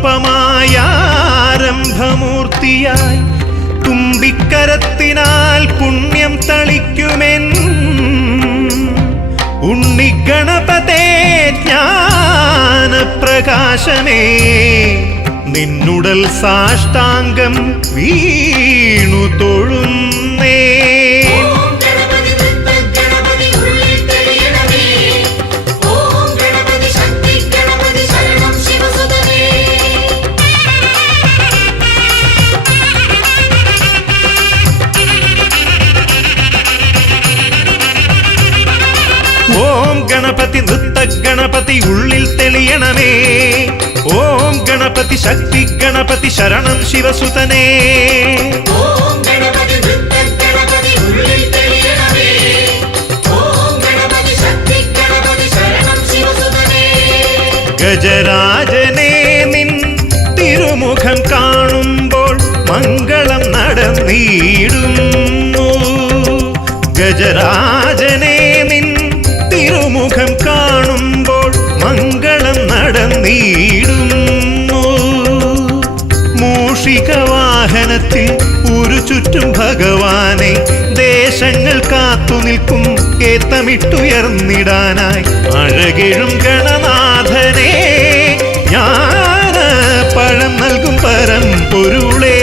രൂപമായ ആരംഭമൂർത്തിയായി തുമ്പിക്കരത്തിനാൽ പുണ്യം തളിക്കുമെൻ ഉണ്ണിഗണപതേ ജ്ഞാനപ്രകാശമേ നിന്നുടൽ സാഷ്ടാംഗം വീണു തൊഴുന്നേ. ഓം ഗണപതി നൃത്ത ഗണപതി ഉള്ളിൽ തെളിയണമേ. ഓം ഗണപതി ശക്തി ഗണപതി ശരണം ശിവസുതനേ. ഗജരാജനേ നിൻ തിരുമുഖം കാണുമ്പോൾ മംഗളം നടന്നിടുന്നു. ഗജരാജനേ നിൻ തിരുമുഖം കാണുമ്പോൾ മംഗളം നടന്നിടുന്നു. മൂഷിക വാഹനത്തിൽ ഒരു ചുറ്റും ഭഗവാനെ ദേശങ്ങൾ കാത്തു നിൽക്കും ഏത്തമിട്ടുയർന്നിടാനായി അഴകിഴും ഗണനാഥനെ ജ്ഞാന പഴം നൽകും പരം പൊരുളേ.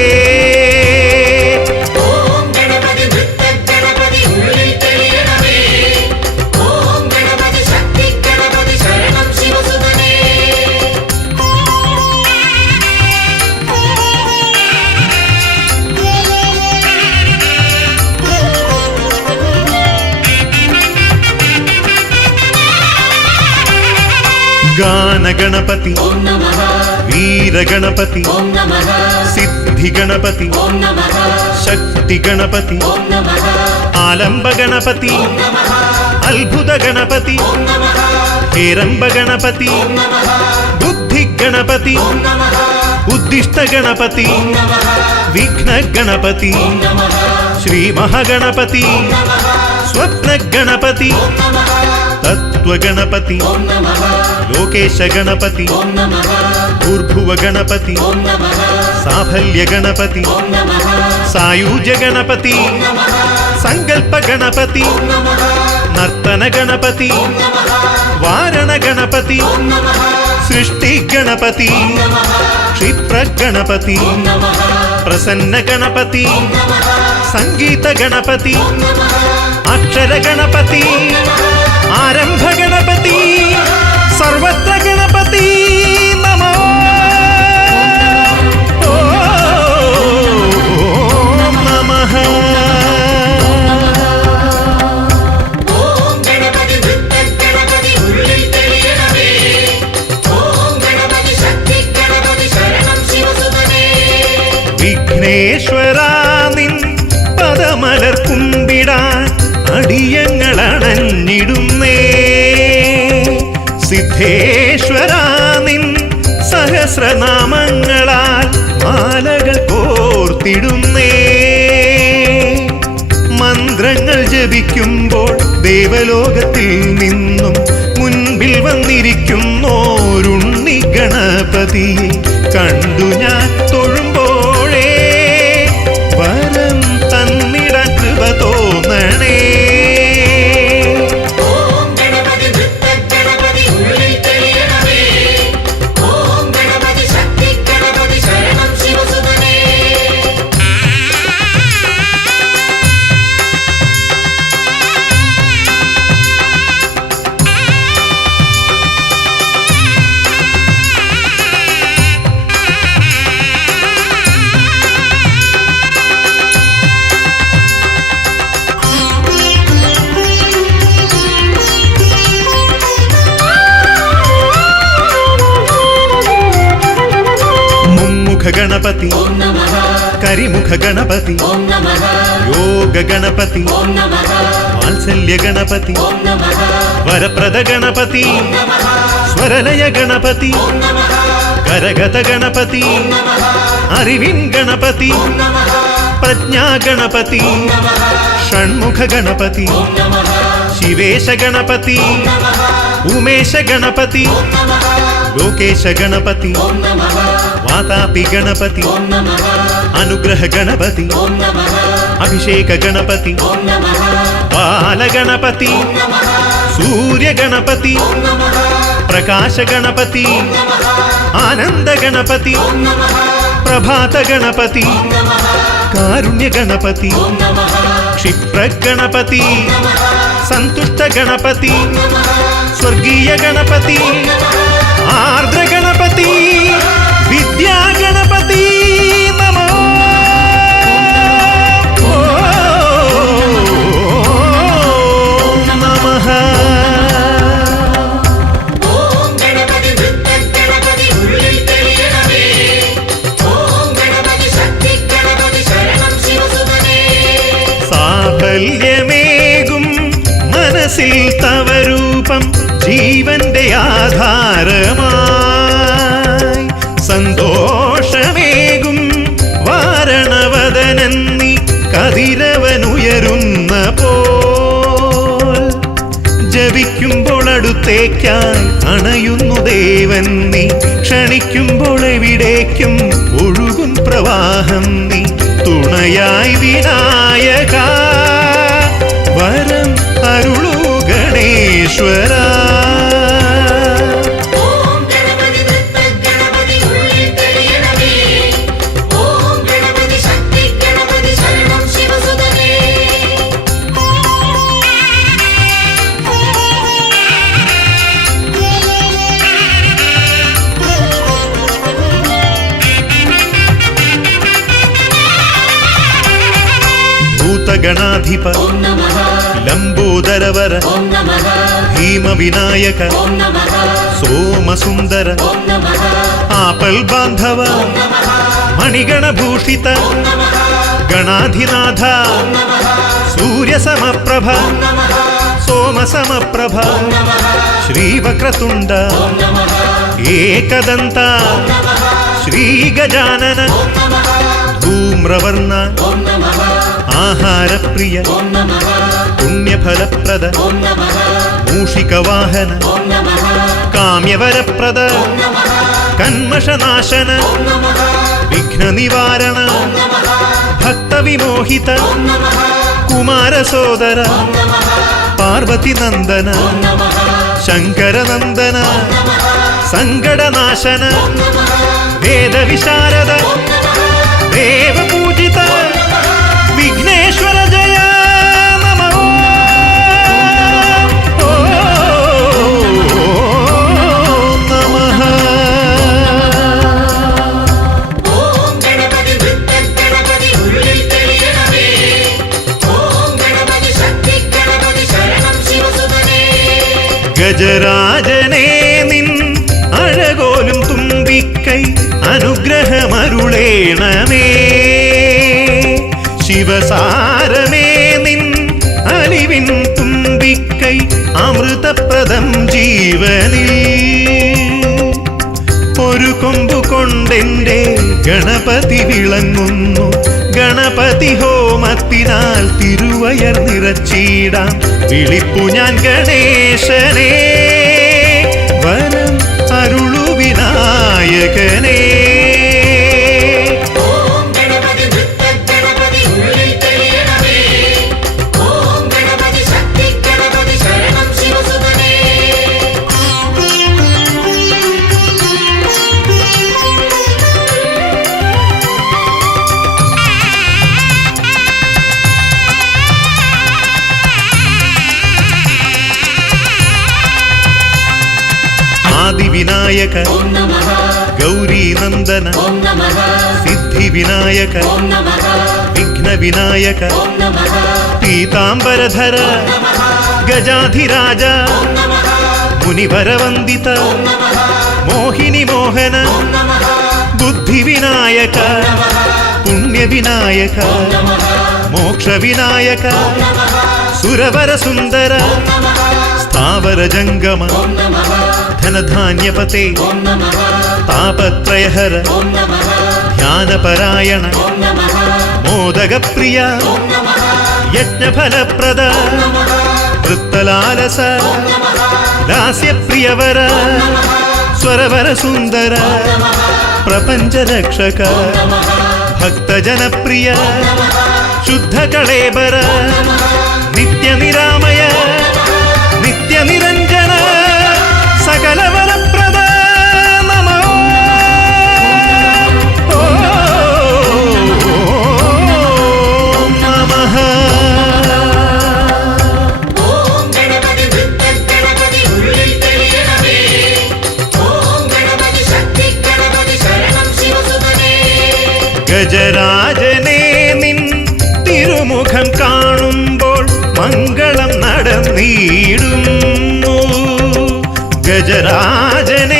ഗാനഗണപതി വീരഗണപതി സിദ്ധിഗണപതി ശക്തിഗണപതി ആലംബഗണപതി അത്ഭുതഗണപതി ഹേരംബഗണപതി ബുദ്ധിഗണപതി ഉദ്ദിഷ്ടഗണപതി വിഘ്നഗണപതി ശ്രീമഹാഗണപതി സ്വപ്നഗണപതി തത്വഗണപതി ലോകേശ ഗണപതി ഭൂർഭുവ ഗണപതി സാഫല്യ ഗണപതി സായുജ്യ ഗണപതി സങ്കൽപ്പ ഗണപതി നർത്തന ഗണപതി വാരണ ഗണപതി സൃഷ്ടി ഗണപതി ക്ഷിപ്ര ഗണപതി പ്രസന്ന ഗണപതി സംഗീത ഗണപതി അക്ഷര ഗണപതി ആരംഭ ഗണപതി സർവത്ര ഗണപതി നമോ. ഓം നമഃ. വിഘ്നേശ്വര നിൻ പദമലർ കുമ്പിടാൻ അടിയങ്ങൾ അണഞ്ഞിടുന്നേ. സിദ്ധേശ്വര നിൻ സഹസ്രനാമങ്ങളാൽ മാലകൾ കോർത്തിടുന്നേ. മന്ത്രങ്ങൾ ജപിക്കുമ്പോൾ ദേവലോകത്തിൽ നിന്നും മുൻപിൽ വന്നിരിക്കുന്നോരുണ്ണി ഗണപതിയെ കണ്ടു ഞാൻ തൊഴുമ്പോഴേ വരം തന്നിടാൻ കൃപ തോന്നണേ. गणपति करिमुख गणपति योग गणपति वात्सल्य गणपति वरप्रद गणपति स्वरलय गणपति करगत गणपति अरिविन गणपति प्रज्ञा गणपति षण्मुख गणपति शिवेश गणपति उमेश गणपति लोकेश गणपति वातापि गणपति अनुग्रह गणपति अभिषेक गणपति बाल गणपति सूर्य गणपति प्रकाश गणपति आनंद गणपति प्रभात गणपति कारुण्य गणपति क्षिप्र गणपति संतुष्ट गणपति स्वर्गीय गणपति आर्द्र गणपति विद्या गणपति नमो नमः। സാഫല്യമേകും മനസ്സിൽ തവ രൂപം ജീവന്റെ ആധാരമായി സന്തോഷമേകും വാരണവദനന്നി കതിരവനുയരുന്ന പോൽ ജപിക്കുമ്പോൾ അടുത്തേക്കായി അണയുന്നു ദേവൻ നീ ക്ഷണിക്കുമ്പോൾ എവിടേക്കും ഒഴുകും പ്രവാഹം നീ തുണയായി വിനായക വരം അരുളൂ ഗണേശ്വര गणाधिप लंबोदरवर भीम विनायक सोमसुंदर आपल बांधव मणिगणभूषित गणाधिनाथ सूर्य समप्रभ सोम समप्रभ श्रीवक्रतुंड एकदंत श्री गजानन धूम्रवर्ण आहार प्रिय पुण्यफलप्रद मूषिकवाहन काम्यवरप्रद कन्मषनाशन विघ्ननिवारण भक्तविमोहित कुमारसोदर पार्वतीनन्दन शङ्करनन्दन सङ्कटनाशन वेदविशारद देवपूजित विघ्नेश्वर जय नमः। नमः ओम गणपति गणपति ओम गणपति शक्ति गणपति शरणं शिवसुतने गजराजने निन अഴകോലും തുമ്പിക്കൈ അനുഗ്രഹമരുളേണമേ ശിവസാരമേ നിൻ അലിവിൻ തുമ്പിക്കൈ അമൃതപ്രദം ജീവനിൽ ഒരു കൊമ്പു കൊണ്ടെന്റെ ഗണപതി വിളങ്ങുന്നു ഗണപതി ഹോമത്തിനാൽ തിരുവയർ നിറച്ചിടാം വിളിപ്പു ഞാൻ ഗണേശനെ വരം അരുളു വിനായകനെ विनायक गौरी नंदन सिद्धि विनायक विघ्न विनायक पीतांबरधर गजाधिराज मुनिवर वंदित मोहिनी मोहन बुद्धि विनायक पुण्य विनायक मोक्ष विनायक सुरवर सुंदर स्थावर जंगम धनधान्यपते तापत्रयहर ध्यानपरायण मोदकप्रिय यज्ञफलप्रद वृत्तलालस दास्यप्रियवर സ്വരവര സുന്ദര പ്രപഞ്ചരക്ഷക ഭക്തജനപ്രിയ ശുദ്ധ കളേബര നിത്യനിരാമയ നിത്യനിരഞ്ജന സകലവരപ്രദ നമോ നമഃ. ഓം ഗണപതി വൃദ്ധഗണപതി ഉള്ളിൽ തെളിയണമേ. ഓം ഗണപതി ശക്തി ഗണപതി ശരണം ശിവസുതനേ. ഗജരാജനെ നിൻ തിരുമുഖം കാണുമ്പോൾ മംഗളം നടന്നിടുന്നു. ഗജരാജനെ